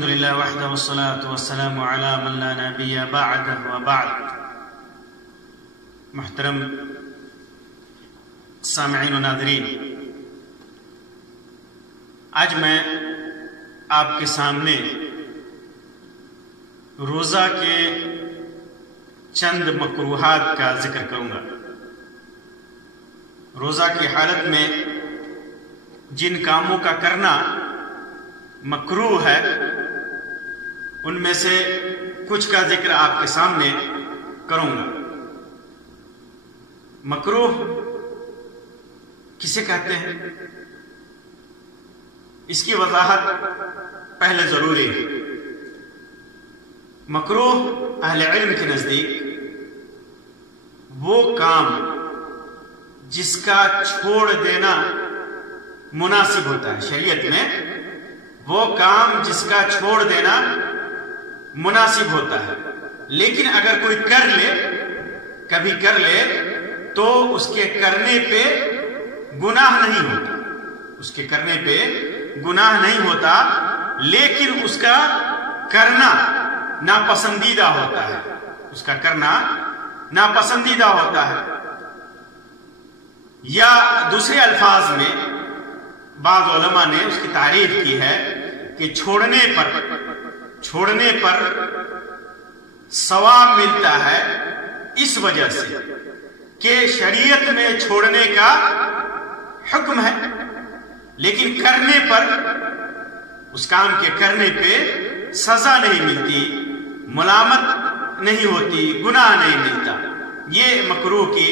الحمد لله وحده والصلاة والسلام على من لا نبي بعده وبعد. محترم سامعین و ناظرین، آج میں آپ کے سامنے روزہ کے چند مکروہات کا ذکر کروں گا. روزہ کی حالت میں جن کاموں کا کرنا مکروہ ہے ان میں سے کچھ کا ذکر آپ کے سامنے کروں گا. مکروہ کسے کہتے ہیں، اس کی وضاحت پہلے ضروری ہے. مکروہ اہل علم کے نزدیک وہ کام جس کا چھوڑ دینا مناسب ہوتا ہے. شریعت میں وہ کام جس کا چھوڑ دینا مناسب ہوتا ہے، لیکن اگر کوئی کبھی کر لے تو اس کے کرنے پہ گناہ نہیں ہوتا. اس کے کرنے پہ گناہ نہیں ہوتا، لیکن اس کا کرنا ناپسندیدہ ہوتا ہے. اس کا کرنا ناپسندیدہ ہوتا ہے. یا دوسرے الفاظ میں بعض علماء نے اس کی تعریف کی ہے کہ چھوڑنے پر ثواب ملتا ہے اس وجہ سے کہ شریعت میں چھوڑنے کا حکم ہے، لیکن کرنے پر، اس کام کے کرنے پہ سزا نہیں ملتی، ملامت نہیں ہوتی، گناہ نہیں ملتا. یہ مکروہ کی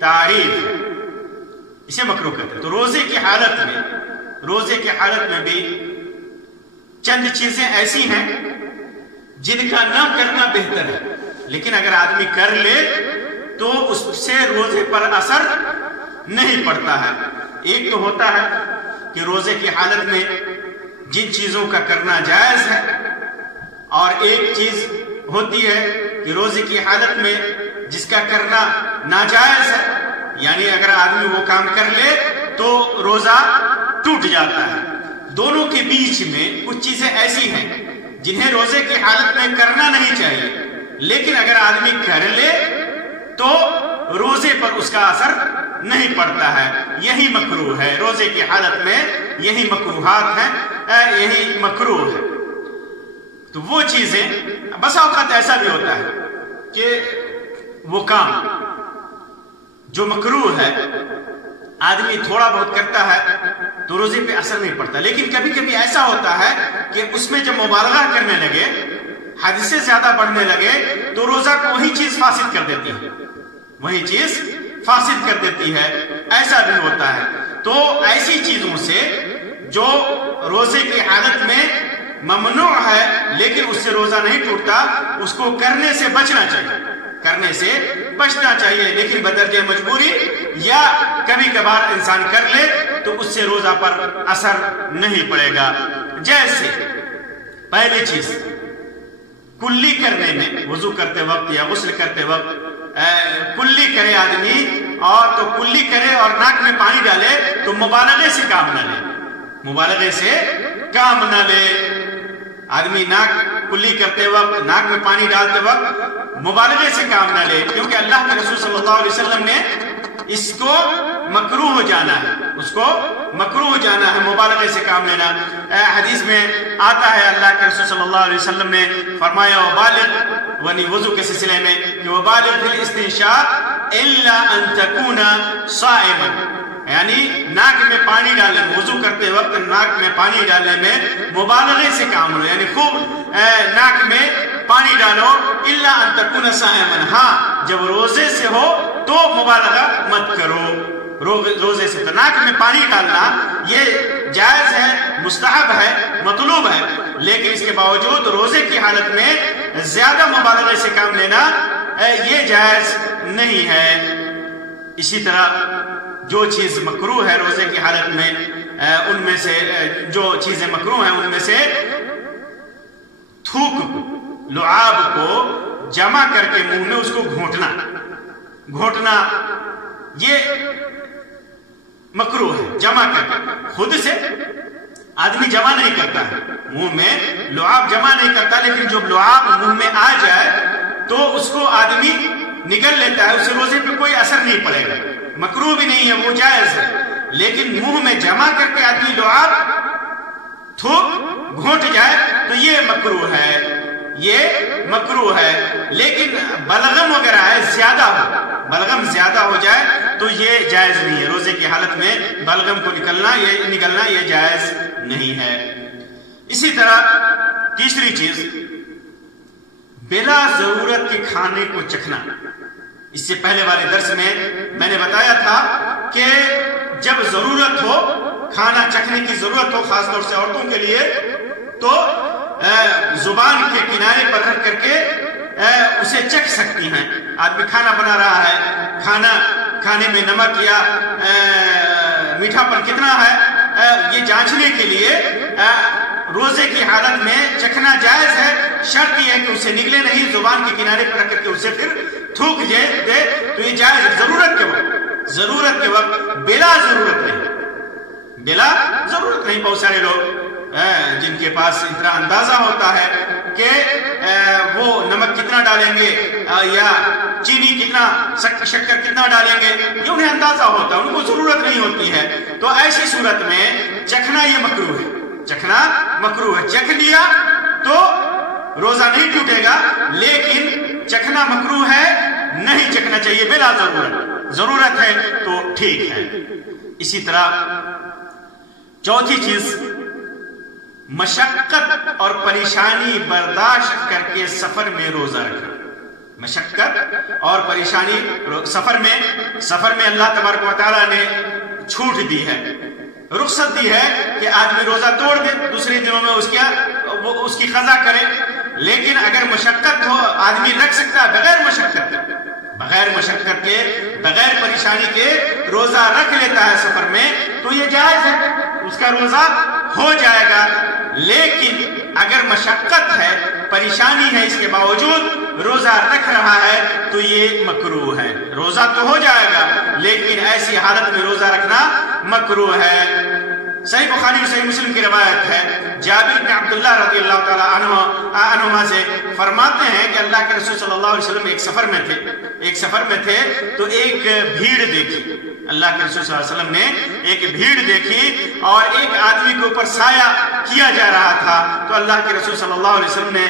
تعریف ہے، اسے مکروہ کہتے ہیں. تو روزے کی حالت میں بھی چند چیزیں ایسی ہیں جن کا نہ کرنا بہتر ہے، لیکن اگر آدمی کر لے تو اس سے روزے پر اثر نہیں پڑتا ہے. ایک تو ہوتا ہے کہ روزے کی حالت میں جن چیزوں کا کرنا جائز ہے، اور ایک چیز ہوتی ہے کہ روزے کی حالت میں جس کا کرنا ناجائز ہے. یعنی اگر آدمی وہ کام کر لے تو روزہ ٹوٹ جاتا ہے. دونوں کے بیچ میں کچھ چیزیں ایسی ہیں جنہیں روزے کی حالت میں کرنا نہیں چاہیے، لیکن اگر آدمی کر لے تو روزے پر اس کا اثر نہیں پڑتا ہے. یہی مکروہ ہے. روزے کی حالت میں یہی مکروہات ہیں، یہی مکروہ ہے. تو وہ چیزیں، بس اوقات ایسا بھی ہوتا ہے کہ وہ کام جو مکروہ ہے آدمی تھوڑا بہت کرتا ہے تو روزے پہ اثر نہیں پڑتا، لیکن کبھی کبھی ایسا ہوتا ہے کہ اس میں جب مبالغہ کرنے لگے، حد سے زیادہ بڑھنے لگے، تو روزہ کو وہی چیز فاسد کر دیتی ہے. ایسا بھی ہوتا ہے. تو ایسی چیزوں سے جو روزے کی حالت میں ممنوع ہے لیکن اس سے روزہ نہیں ٹوٹتا، اس کو کرنے سے بچنا چاہیے، لیکن بدرجہ مجبوری یا کبھی کبھار انسان کر لے تو اس سے روزہ پر اثر نہیں پڑے گا. جیسے پہلی چیز، کلی کرنے میں، وضو کرتے وقت یا غسل کرتے وقت کلی کرے آدمی، اور تو کلی کرے اور ناک میں پانی ڈالے تو مبالغے سے کام نہ لے. آدمی کلی کرتے وقت، ناک میں پانی ڈالتے وقت مبالغے سے کام نہ لے، کیونکہ اللہ کے رسول صلی اللہ علیہ وسلم نے اس کو مکروہ ہو جانا ہے مبالغے سے کام لینا. حدیث میں آتا ہے اللہ کے رسول صلی اللہ علیہ وسلم نے فرمایا وبالغ، وضو کے سلسلے میں، کہ وبالغ فی الاستنشاق الا ان تکون صائما. یعنی ناک میں پانی ڈالنے، وضو کرتے وقت ناک میں پانی ڈالنے میں مبالغے سے کام لو، یعنی خوب ناک میں پانی ڈالو. الا ان تکون صائما، ہاں جب روزے سے ہو تو مبالغہ مت کرو. روزے سے تو ناک میں پانی ڈالنا یہ جائز ہے، مستحب ہے، مطلوب ہے، لیکن اس کے باوجود روزے کی حالت میں زیادہ مبالغے سے کام لینا یہ جائز نہیں ہے. اسی طرح جو چیز مکروہ ہے روزے کی حالت میں، ان میں سے جو چیزیں مکروہ ہیں ان میں سے تھوک کو، لعاب کو جمع کر کے منہ میں اس کو گھونٹنا یہ مکروہ ہے. جمع کر کے خود سے آدمی جمع نہیں کرتا ہے، منہ میں لعاب جمع نہیں کرتا، لیکن جب لعاب منہ میں آ جائے تو اس کو آدمی نگل لیتا ہے، اسے روزے پہ کوئی اثر نہیں پڑے گا، مکروہ بھی نہیں ہے، وہ جائز ہے۔ لیکن منہ میں جمع کر کے آدمی لعاب تھوک گھونٹ جائے تو یہ مکروہ ہے، یہ مکروہ ہے۔ لیکن بلغم وغیرہ ہے، زیادہ ہو، بلغم زیادہ ہو جائے تو یہ جائز نہیں ہے، روزے کی حالت میں بلغم کو نکلنا یہ جائز نہیں ہے۔ اسی طرح تیسری چیز، بلا ضرورت کے کھانے کو چکھنا۔ اس سے پہلے والے درس میں نے بتایا تھا کہ جب ضرورت ہو، کھانا چکھنے کی ضرورت ہو، خاص طور سے عورتوں کے لیے، تو زبان کے کنارے پر رکھ کر کے اسے چکھ سکتی ہیں۔ آدمی کھانا بنا رہا ہے، کھانے میں نمک یا میٹھا پن کتنا ہے، یہ جانچنے کے لیے روزے کی حالت میں چکھنا جائز ہے۔ شرط یہ ہے کہ اسے نگلے نہیں، زبان کے کنارے پر رکھ کر کے اسے پھر تھوک دے تو یہ جائز ہے، ضرورت کے وقت، بلا ضرورت نہیں۔ بہت سارے لوگ جن کے پاس اتنا اندازہ ہوتا ہے کہ وہ نمک کتنا ڈالیں گے یا چینی کتنا، شکر کتنا ڈالیں گے، یہ انہیں اندازہ ہوتا ہے، ان کو ضرورت نہیں ہوتی ہے، تو ایسی صورت میں چکھنا یہ مکروہ ہے، چکھ لیا تو روزہ نہیں ٹوٹے گا، لیکن چکھنا مکروہ ہے، نہیں چکھنا چاہیے بلا ضرورت ہے تو ٹھیک ہے۔ اسی طرح چوتھی چیز، مشقت اور پریشانی برداشت کر کے سفر میں روزہ رکھنا۔ مشقت اور پریشانی سفر میں اللہ تبارک و تعالیٰ نے چھوٹ دی ہے، رخصت دی ہے کہ آدمی روزہ توڑ دے، دوسرے دنوں میں اس کی قضا کرے۔ لیکن اگر مشقت ہو، آدمی رکھ سکتا ہے بغیر مشقت کے، بغیر پریشانی کے روزہ رکھ لیتا ہے سفر میں، تو یہ جائز ہے، اس کا روزہ ہو جائے گا۔ لیکن اگر مشقت ہے، پریشانی ہے، اس کے باوجود روزہ رکھ رہا ہے تو یہ مکروہ ہے۔ روزہ تو ہو جائے گا لیکن ایسی حالت میں روزہ رکھنا مکروہ ہے۔ صحیح بخاری اور صحیح مسلم کی روایت ہے، جابر بن عبداللہ رضی اللہ تعالیٰ عنہما سے فرماتے ہیں کہ اللہ کے رسول صلی اللہ علیہ وسلم ایک سفر میں تھے تو ایک بھیڑ دیکھی۔ اللہ کے رسول صلی اللہ علیہ وسلم نے ایک بھیڑ دیکھی اور ایک آدمی کے اوپر سایہ کیا جا رہا تھا، تو اللہ کے رسول صلی اللہ علیہ وسلم نے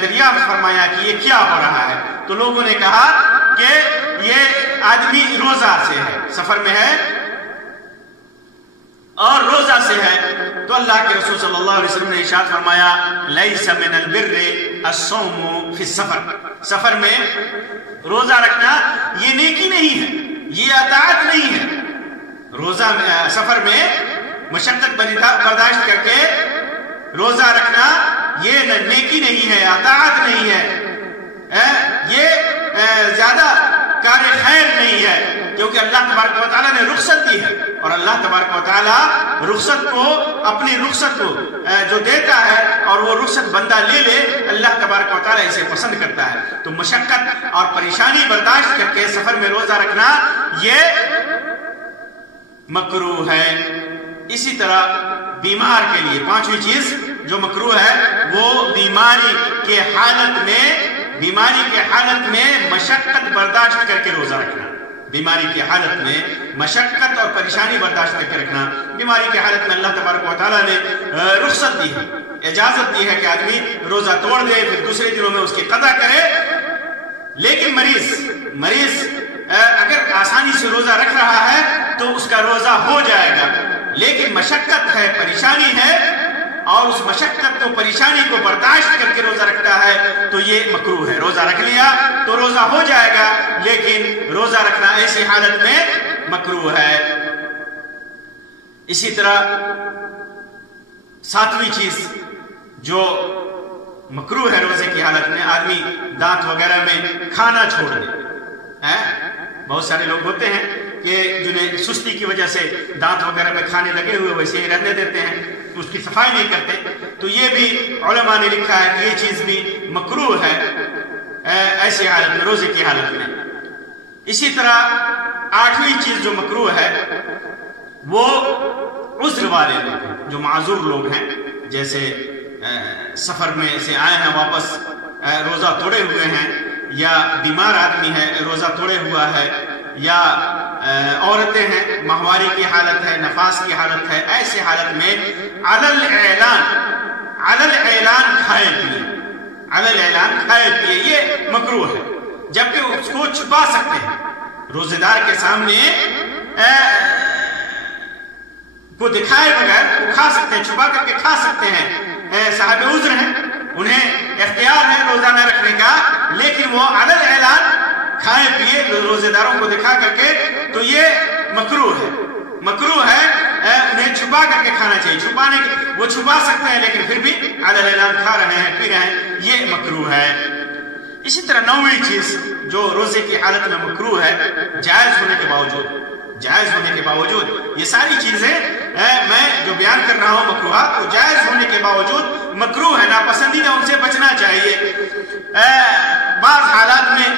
دریافت فرمایا کہ یہ کیا ہو رہا ہے؟ تو لوگوں نے کہا کہ یہ آدمی روزہ سے ہے، سفر میں ہے اور روزہ سے ہے۔ تو اللہ کے رسول صلی اللہ علیہ وسلم نے ارشاد فرمایا، لیس من البر الصوم فی السفر، سفر میں روزہ رکھنا یہ نیکی نہیں ہے، یہ اطاعت نہیں ہے۔ سفر میں مشقت برداشت کر کے روزہ رکھنا یہ نیکی نہیں ہے، اطاعت نہیں ہے، یہ زیادہ کار خیر نہیں ہے، کیونکہ اللہ تبارک و تعالیٰ نے رخصت دی ہے، اور اللہ تبارک و تعالیٰ اپنی رخصت کو جو دیتا ہے اور وہ رخصت بندہ لے اللہ تبارک و تعالیٰ اسے پسند کرتا ہے۔ تو مشقت اور پریشانی برداشت کر کے سفر میں روزہ رکھنا یہ مکروہ ہے۔ اسی طرح بیمار کے لیے پانچویں چیز جو مکروہ ہے وہ بیماری کے حالت میں مشقت برداشت کر کے روزہ رکھنا۔ بیماری کی حالت میں مشقت اور پریشانی برداشت کر کے رکھنا۔ بیماری کی حالت میں اللہ تبارک و تعالیٰ نے رخصت دی ہے، اجازت دی ہے کہ آدمی روزہ توڑ دے، پھر دوسرے دنوں میں اس کی قضا کرے۔ لیکن مریض اگر آسانی سے روزہ رکھ رہا ہے تو اس کا روزہ ہو جائے گا، لیکن مشقت ہے، پریشانی ہے، اور اس مشقت کو، پریشانی کو برداشت کر کے روزہ رکھتا ہے تو یہ مکروہ ہے۔ روزہ رکھ لیا تو روزہ ہو جائے گا، لیکن روزہ رکھنا ایسی حالت میں مکروہ ہے۔ اسی طرح ساتویں چیز جو مکروہ ہے روزے کی حالت میں، آدمی دانت وغیرہ میں کھانا چھوڑ دے۔ بہت سارے لوگ ہوتے ہیں کہ جنہیں سستی کی وجہ سے دانت وغیرہ میں کھانے لگے ہوئے ویسے ہی رہنے دیتے ہیں، اس کی صفائی نہیں کرتے، تو یہ بھی علماء نے لکھا ہے کہ یہ چیز بھی مکروہ ہے ایسی حالت میں، روزے کی حالت میں۔ اسی طرح آٹھویں چیز جو مکروہ ہے وہ عذر والے لوگ، جو معذور لوگ ہیں، جیسے سفر میں سے آئے ہیں واپس، روزہ توڑے ہوئے ہیں، یا بیمار آدمی ہے روزہ توڑے ہوا ہے، یا عورتیں ہیں ماہواری کی حالت ہے، نفاس کی حالت ہے، ایسی حالت میں علی الاعلان کھائے پیے یہ مکروہ ہے، جبکہ اس کو چھپا سکتے ہیں، روزے دار کے سامنے کو دکھائے بغیر وہ کھا سکتے ہیں، چھپا کر کے کھا سکتے ہیں، صاحب عذر ہیں، انہیں اختیار ہے روزہ نہ رکھنے کا، لیکن وہ علی الاعلان کھائے پیے روزے داروں کو دکھا کر کے، تو یہ مکروہ ہے، انہیں چھپا کر کے کھانا چاہیے، وہ چھپا سکتے ہیں لیکن پھر بھی علی الاعلان کھا رہے ہیں، پی رہے ہیں، یہ مکروہ ہے۔ اسی طرح 9ویں چیز جو روزے کی حالت میں مکروہ ہے، جائز ہونے کے باوجود یہ ساری چیزیں میں جو بیان کر رہا ہوں مکروہات، وہ جائز ہونے کے باوجود مکروہ ہے، ناپسندیدہ، ان سے بچنا چاہیے، بعض حالات میں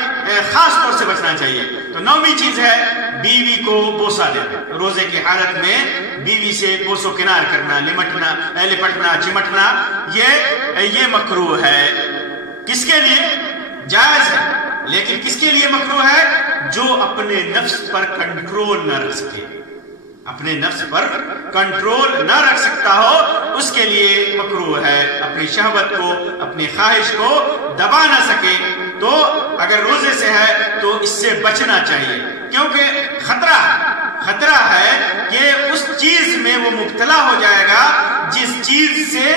خاص طور سے بچنا چاہیے۔ تو 9ویں چیز ہے بیوی کو بوسہ دینا، روزے کی حالت میں بیوی سے بوس و کنار کرنا، لپٹنا چمٹنا، یہ مکروہ ہے۔ کس کے لیے جائز ہے، لیکن کس کے لیے مکروہ ہے؟ جو اپنے نفس پر کنٹرول نہ رکھ سکے، اپنے نفس پر کنٹرول نہ رکھ سکتا ہو، اس کے لیے مکروہ ہے، اپنی شہوت کو، اپنی خواہش کو دبا نہ سکے، تو اگر روزے سے ہے تو اس سے بچنا چاہیے، کیونکہ خطرہ ہے کہ اس چیز میں وہ مبتلا ہو جائے گا جس چیز سے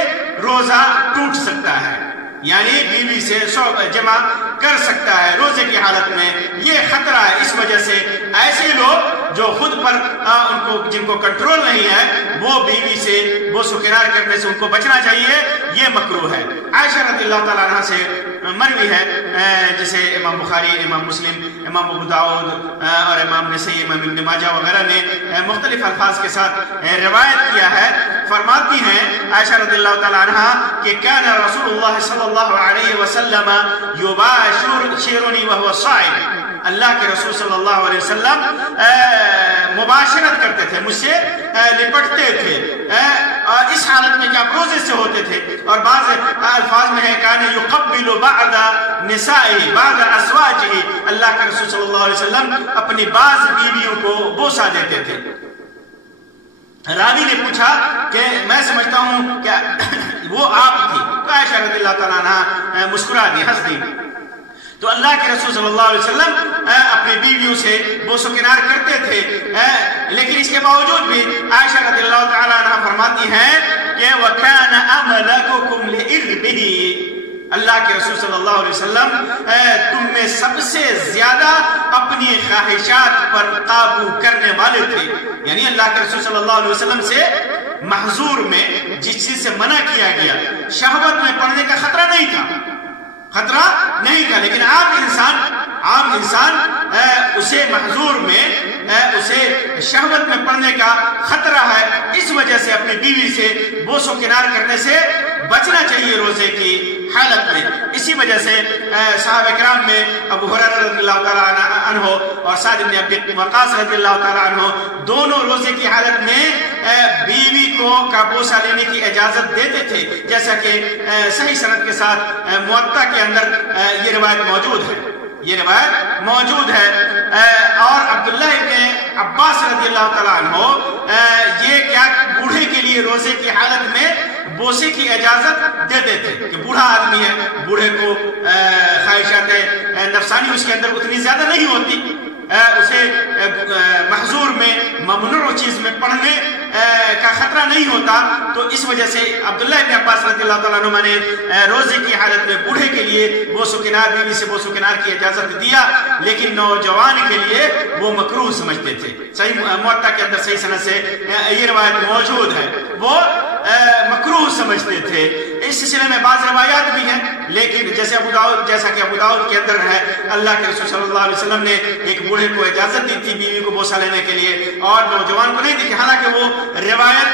روزہ ٹوٹ سکتا ہے، یعنی بیوی سے جمع کر سکتا ہے روزے کی حالت میں، یہ خطرہ ہے۔ اس وجہ سے ایسے لوگ جو خود پر جن کو کنٹرول نہیں ہے، وہ بیوی سے بوس و کنار کرنے سے ان کو بچنا چاہیے، یہ مکروہ ہے۔ عائشہ رضی اللہ تعالیٰ عنہ سے مروی ہے، جسے امام بخاری، امام مسلم، امام ابو داؤد اور امام نسائی، امام ابن ماجہ وغیرہ نے مختلف الفاظ کے ساتھ روایت کیا ہے، فرماتی ہیں عائشہ رضی اللہ تعالیٰ عنہ کہ کان رسول اللہ صلی اللہ علیہ وسلم یباشرنی وهو صائم، اللہ کے رسول صلی اللہ علیہ وسلم مباشرت کرتے تھے، مجھ سے لپٹتے تھے، اور اس حالت میں کہ آپ روزے سے ہوتے تھے، اور بعض الفاظ میں ہے کان یقبل بعض نسائه بعض ازواجه، اللہ کے رسول صلی اللہ علیہ وسلم اپنی بعض بیویوں کو بوسہ دیتے تھے۔ راوی نے پوچھا کہ میں سمجھتا ہوں کہ وہ آپ تھی، تو عائشہ رضی اللہ تعالیٰ عنہ مسکرا دی، ہنس دی۔ تو اللہ کے رسول صلی اللہ علیہ وسلم اپنی بیویوں سے بوس و کنار کرتے تھے، لیکن اس کے باوجود بھی عائشہ رضی اللہ تعالیٰ عنہ فرماتی ہیں کہ وَكَانَ أَمَلَكُكُمْ لِإِرْبِهِ، اللہ کے رسول صلی اللہ علیہ وسلم تم میں سب سے زیادہ اپنی خواہشات پر قابو کرنے والے تھے، یعنی اللہ کے رسول صلی اللہ علیہ وسلم سے محظور میں جس چیز سے منع کیا گیا، شہوت میں پڑنے کا خطرہ نہیں تھا، لیکن عام انسان اسے محظور میں، اسے شہوت میں پڑنے کا خطرہ ہے، اس وجہ سے اپنی بیوی سے بوس و کنار کرنے سے بچنا چاہیے روزے کی حالت میں۔ اسی وجہ سے صحابہ کرام میں ابو ہریرہ رضی اللہ تعالیٰ عنہ اور سعد بن ابی وقاص رضی اللہ تعالیٰ عنہ دونوں روزے کی حالت میں بیوی کو کا بوسہ لینے کی اجازت دیتے تھے، جیسا کہ صحیح سند کے ساتھ موطا کے اندر یہ روایت موجود ہے، اور عبداللہ ابن عباس رضی اللہ تعالیٰ عنہ یہ کیا بوڑھے کے لیے روزے کی حالت میں بوسے کی اجازت دیتے تھے کہ بوڑھا آدمی ہے، بوڑھے کو خواہشات نفسانی اس کے اندر اتنی زیادہ نہیں ہوتی، اسے محظور میں ممنوع چیز میں پڑھنے کا خطرہ نہیں ہوتا، تو اس وجہ سے عبداللہ ابن عباس رضی اللہ تعالیٰ عنہ نے روزے کی حالت میں بوڑھے کے لیے بوس و کنار، بیوی سے بوس و کنار کی اجازت دیا، لیکن نوجوان کے لیے وہ مکروہ سمجھتے تھے۔ صحیح موطا کے اندر صحیح سند سے یہ روایت موجود ہے، وہ مکروہ سمجھتے تھے۔ اس سلسلے میں بعض روایات بھی ہیں، لیکن جیسا کہ ابو داؤد کے اندر ہے، اللہ کے رسول صلی اللہ علیہ وسلم نے ایک بوڑھے کو اجازت دی تھی بیوی کو بوسہ لینے کے لیے، اور نوجوان کو نہیں دی تھی، حالانکہ وہ روایت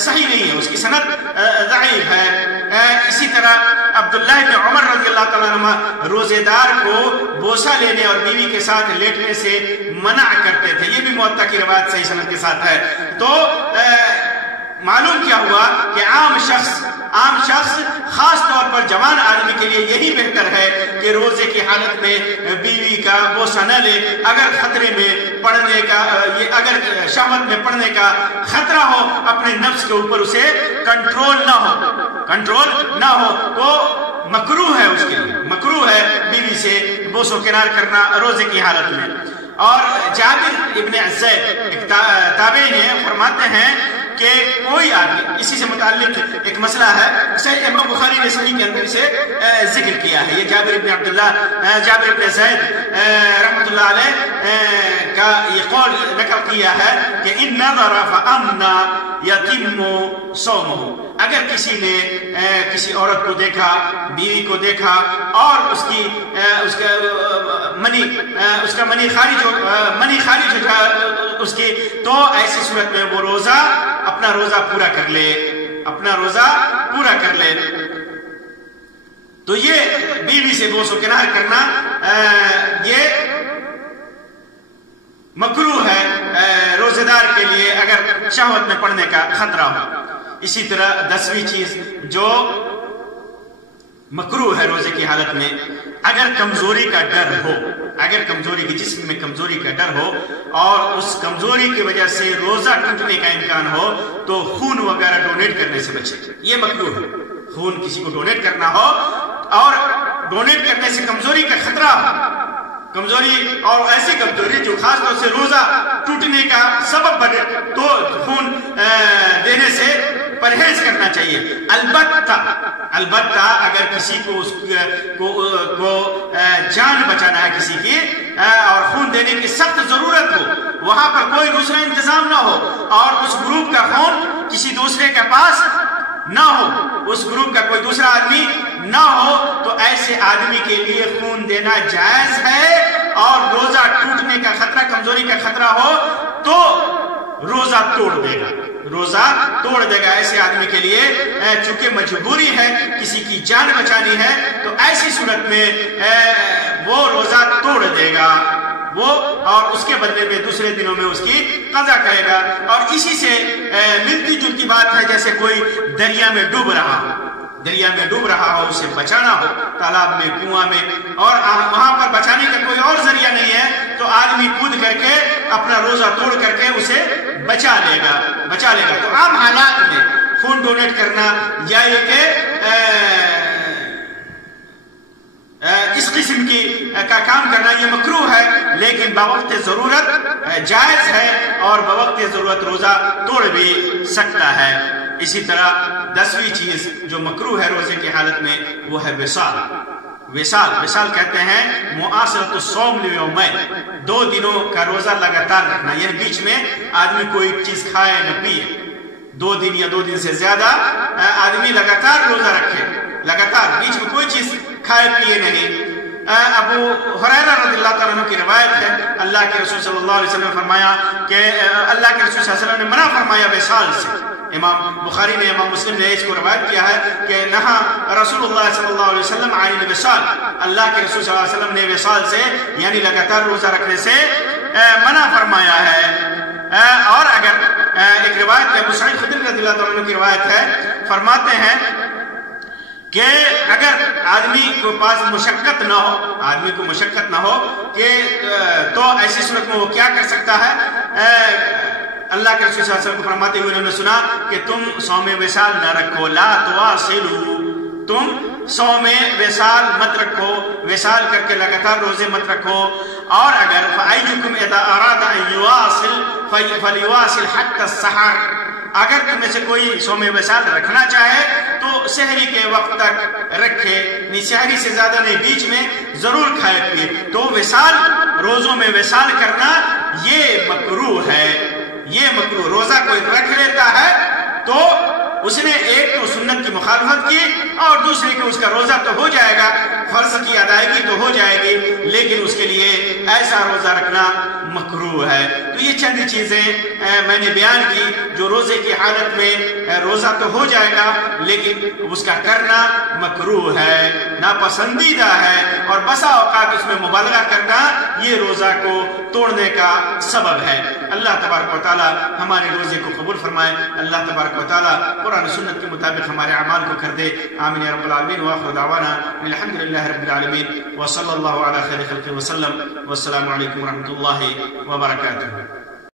صحیح نہیں ہے، اس کی سند ضعیف ہے۔ اسی طرح عبداللہ بن عمر رضی اللہ تعالیٰ عنہ روزے دار کو بوسہ لینے اور بیوی کے ساتھ لیٹنے سے منع کرتے تھے، یہ بھی موطا کی روایت صحیح سند کے ساتھ ہے۔ تو معلوم کیا ہوا کہ عام شخص خاص طور پر جوان آدمی کے لیے یہی بہتر ہے کہ روزے کی حالت میں بیوی کا بوسہ نہ لے. اگر خطرے میں پڑنے کا اگر شہوت میں پڑنے کا خطرہ ہو، اپنے نفس کے اوپر اسے کنٹرول نہ ہو تو مکروہ ہے، اس کے لیے مکروہ ہے بیوی سے بوس و کنار کرنا روزے کی حالت میں. اور جابر ابن زید ایک تابعی ہیں، فرماتے ہیں کہ کوئی آدمی، اسی سے متعلق ایک مسئلہ ہے، صحیح امام بخاری نے صحیح کے اندر سے ذکر کیا ہے. یہ جابر ابن زید رحمۃ اللہ علیہ کا یہ قول نقل کیا ہے کہ ان نظر فامنا یتم صومه. اگر کسی نے کسی عورت کو دیکھا، بیوی کو دیکھا، اور اس کا منی خارج ہو جائے اس کی، تو ایسی صورت میں وہ اپنا روزہ پورا کر لے. تو یہ بیوی سے بوس و کنار کرنا یہ مکروہ ہے روزہ دار کے لیے اگر شہوت میں پڑنے کا خطرہ ہو. اسی طرح 10ویں چیز جو مکروہ ہے روزے کی حالت میں، اگر کمزوری کا ڈر ہو، جسم میں کمزوری کا ڈر ہو اور اس کمزوری کی وجہ سے روزہ ٹوٹنے کا امکان ہو، تو خون وغیرہ ڈونیٹ کرنے سے بچے. یہ مکروہ ہے. خون کسی کو ڈونیٹ کرنا ہو اور ڈونیٹ کرنے سے کمزوری کا خطرہ ہو، اور ایسی کمزوری جو خاص طور سے روزہ ٹوٹنے کا سبب بنے، تو خون دینے سے پرہیز کرنا چاہیے. البتہ اگر کسی کو جان بچانا ہے کسی کی اور خون دینے کی سخت ضرورت ہو، وہاں پر کوئی دوسرا انتظام نہ ہو اور اس گروپ کا خون کسی دوسرے کے پاس نہ ہو، اس گروپ کا کوئی دوسرا آدمی نہ ہو، تو ایسے آدمی کے لیے خون دینا جائز ہے. اور روزہ ٹوٹنے کا خطرہ، کمزوری کا خطرہ ہو تو روزہ توڑ دے گا ایسے آدمی کے لیے. چونکہ مجبوری ہے، کسی کی جان بچانی ہے، تو ایسی صورت میں وہ روزہ توڑ دے گا اور اس کے بدلے میں دوسرے دنوں میں اس کی قضا کرے گا. اور اسی سے ملتی جلتی بات ہے، جیسے کوئی دریا میں ڈوب رہا ہو، اسے بچانا ہو تالاب میں، کنواں میں، اور وہاں پر بچانے کا کوئی اور ذریعہ نہیں ہے، تو آدمی کود کر کے اپنا روزہ توڑ کر کے اسے بچا لے گا. تو عام حالات میں خون ڈونیٹ کرنا یا یہ کہ اس قسم کا کام کرنا یہ مکروہ ہے، لیکن بوقت ضرورت جائز ہے اور بوقت ضرورت روزہ توڑ بھی سکتا ہے. اسی طرح 10ویں چیز جو مکروہ ہے روزے کی حالت میں وہ ہے وصال کہتے ہیں معاصرۃ الصوم لیومین، 2 دنوں کا روزہ لگاتار رکھنا، یعنی بیچ میں آدمی کوئی چیز کھائے نہ پیے. 2 دن یا 2 دن سے زیادہ آدمی لگاتار روزہ رکھے، لگاتار بیچ میں کوئی چیز کھائے پیے نہیں. ابو ہریرہ رضی اللہ تعالیٰ عنہ کی روایت ہے، اللہ کے رسول صلی اللہ علیہ وسلم نے فرمایا کہ اللہ کے رسول صلی اللہ علیہ وسلم نے منع فرمایا وصال سے. امام بخاری نے، امام مسلم نے اس کو روایت کیا ہے کہ نہا رسول اللہ صلی اللہ علیہ وسلم عن الوصال، اللہ کے رسول صلی اللہ علیہ وسلم نے وصال سے یعنی لگاتار روزہ رکھنے سے منع فرمایا ہے. اور اگر ایک روایت ابو سعید خدری رضی اللہ تعالیٰ عنہ کی روایت ہے، فرماتے ہیں کہ اگر آدمی کو پاس مشقت نہ ہو کہ تو ایسی صورت میں وہ کیا کر سکتا ہے. اللہ کے رسول صلی اللہ علیہ وسلم کو فرماتے ہوئے انہوں نے سنا کہ تم صوم وصال نہ رکھو، لا تواصلوا، تم صوم وصال مت رکھو، وصال کر کے لگاتار روزے مت رکھو. اور اگر فَأَيُّكُمْ إِذَا أَرَادَ أَن يُوَاصِلْ فَلْيُوَاصِلْ حَتَّى السَّحَرِ، اگر تم میں سے کوئی صوم وصال رکھنا چاہے تو سحری کے وقت تک رکھے، سحری سے زیادہ نہیں، بیچ میں ضرور کھائے پیے. تو وصال، روزوں میں وصال کرنا یہ مکروہ ہے. روزہ کوئی رکھ لیتا ہے تو اس نے ایک تو سنت کی مخالفت کی اور دوسرے کہ اس کا روزہ تو ہو جائے گا، فرض کی ادائیگی تو ہو جائے گی، لیکن اس کے لیے ایسا روزہ رکھنا مکروہ ہے۔ تو یہ چند چیزیں میں نے بیان کی جو روزے کی حالت میں روزہ تو ہو جائے گا لیکن اس کا کرنا مکروہ ہے، ناپسندیدہ ہے، اور بسا اوقات اس میں مبالغہ کرنا یہ روزہ کو توڑنے کا سبب ہے۔ اللہ تبارک و تعالی ہمارے روزے کو قبول فرمائے، اللہ تبارک و تعالی قرآن و سنت کے مطابق ہمارے اعمال کو کر دے۔ آمین یا رب العالمین، وآخر دعوانا الحمد للہ رب العالمین، وصلی اللہ علی خیر خلقہ وسلم، والسلام علیکم ورحمۃ اللہ وبرکاتہ۔